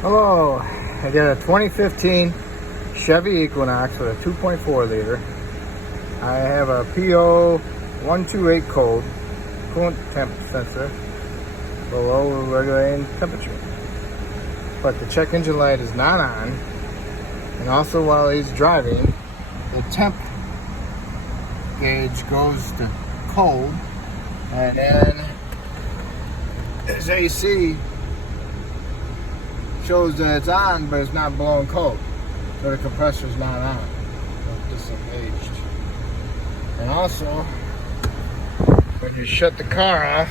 Hello, I got a 2015 Chevy Equinox with a 2.4 liter. I have a P0128 code, coolant temp sensor, below regulating temperature. But the check engine light is not on. And also while he's driving, the temp gauge goes to cold. And then his AC shows that it's on, but it's not blowing cold. So the compressor's not on. So it's disengaged. And also, when you shut the car off,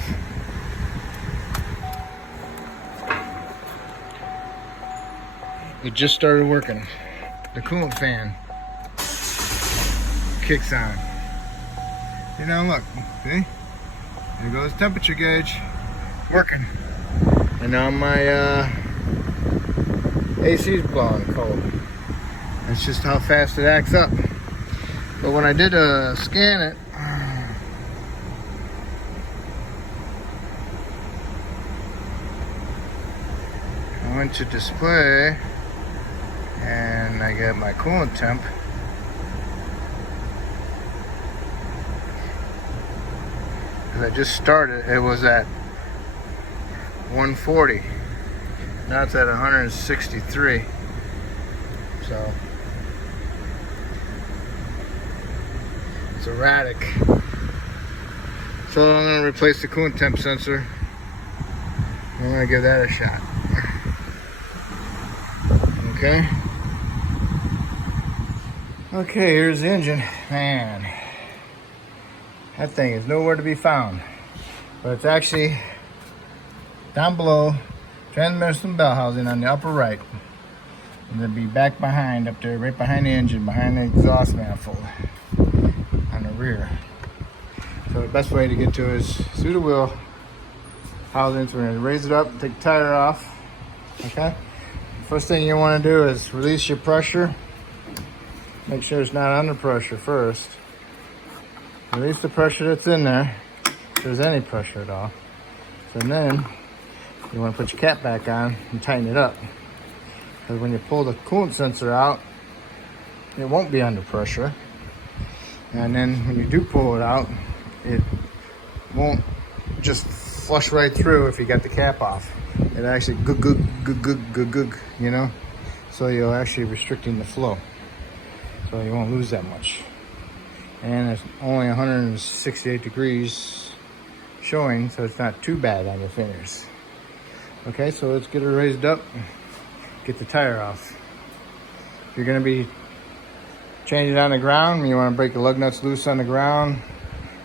it just started working. The coolant fan kicks on. You know, look, see? There goes temperature gauge working. And now my AC's blowing cold. That's just how fast it acts up. But when I did scan it, I went to display and I got my coolant temp. Because I just started, it was at 140. Now it's at 163. So it's erratic. So I'm going to replace the coolant temp sensor. I'm going to give that a shot. Okay. Okay, here's the engine. Man, that thing is nowhere to be found. But it's actually down below, transmission bell housing on the upper right. And it'll be back behind, up there, right behind the engine, behind the exhaust manifold on the rear. So the best way to get to it is through the wheel housing. So we're gonna raise it up, take the tire off, okay? First thing you wanna do is release your pressure. Make sure it's not under pressure first. Release the pressure that's in there, if there's any pressure at all. So then, you want to put your cap back on and tighten it up. Because when you pull the coolant sensor out, it won't be under pressure. And then when you do pull it out, it won't just flush right through if you got the cap off. It actually gug, you know? So you're actually restricting the flow. So you won't lose that much. And it's only 168 degrees showing, so it's not too bad on your fingers. Okay, so let's get it raised up, get the tire off. If you're gonna be changing it on the ground, you wanna break the lug nuts loose on the ground,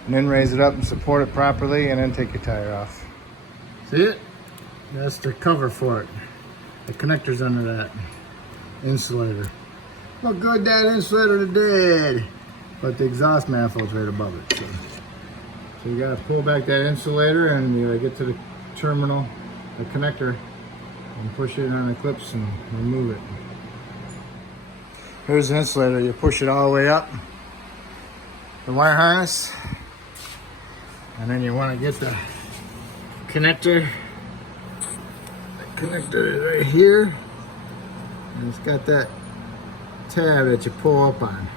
and then raise it up and support it properly, and then take your tire off. See it? That's the cover for it. The connector's under that insulator. Look good that insulator did, but the exhaust manifold's right above it. So you gotta pull back that insulator and you get to the terminal, the connector, and push it on the clips and remove it. Here's the insulator. You push it all the way up, the wire harness, and then you want to get the connector. The connector is right here, and it's got that tab that you pull up on.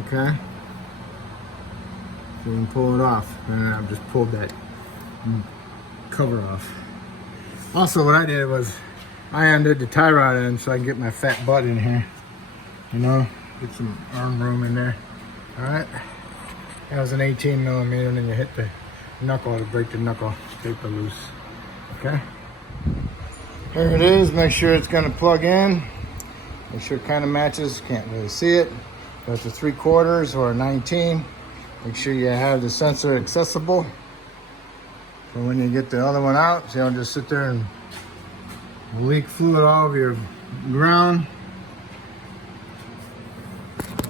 Okay, so you can pull it off, and I've just pulled that cover off. Also, what I did was I undid the tie rod end so I can get my fat butt in here. You know, get some arm room in there. All right, that was an 18 millimeter, and then you hit the knuckle to break the knuckle paper loose. Okay, here it is. Make sure it's going to plug in. Make sure it kind of matches. Can't really see it. But it's a 3/4 or a 19. Make sure you have the sensor accessible. So when you get the other one out, so you don't just sit there and leak fluid all over your ground.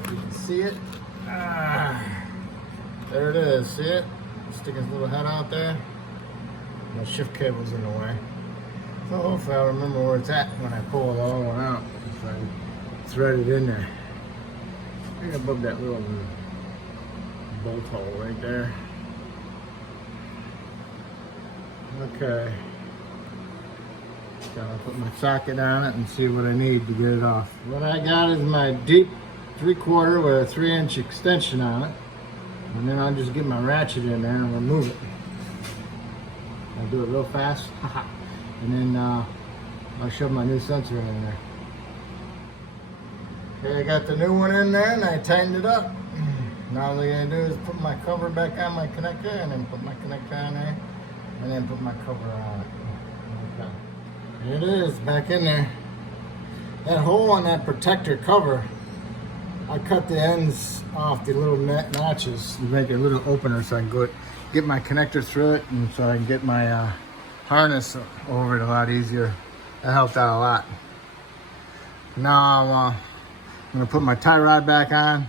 You can see it. There it is. See it? Sticking his little head out there. My shift cable's in the way. So hopefully I'll remember where it's at when I pull the other one out. So I thread it in there. Right above that little bolt hole right there. Okay. Gotta put my socket on it and see what I need to get it off. What I got is my deep 3/4 with a 3-inch extension on it. And then I'll just get my ratchet in there and remove it. I'll do it real fast. And then I'll shove my new sensor in there. Okay, I got the new one in there and I tightened it up. Now all I gotta do is put my cover back on my connector and then put my connector on there and then put my cover on it. Okay. There it is, back in there. That hole on that protector cover, I cut the ends off the little notches to make a little opener so I can get my connector through it and so I can get my harness over it a lot easier. That helped out a lot. Now I'm gonna put my tie rod back on,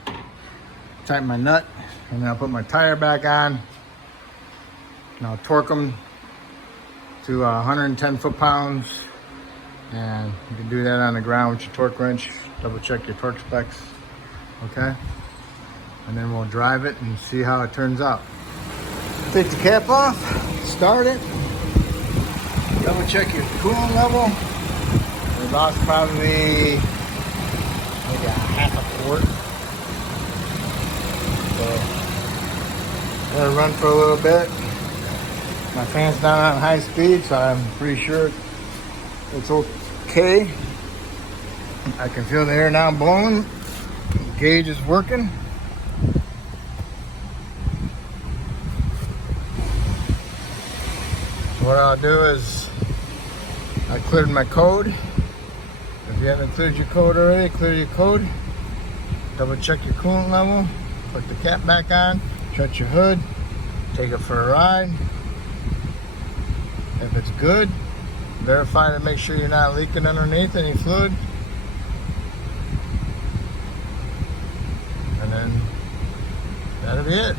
tighten my nut, and then I'll put my tire back on. And I'll torque them to 110 foot-pounds. And you can do that on the ground with your torque wrench. Double check your torque specs, okay? And then we'll drive it and see how it turns out. Take the cap off, start it. Double check your coolant level. We lost probably maybe a half a quart. So, let it run for a little bit. My fan's down on high speed, so I'm pretty sure it's okay. I can feel the air now blowing. The gauge is working. So what I'll do is I cleared my code. If you haven't cleared your code already, clear your code. Double check your coolant level. Put the cap back on. Shut your hood. Take it for a ride. If it's good, verify to make sure you're not leaking underneath any fluid. And then that'll be it.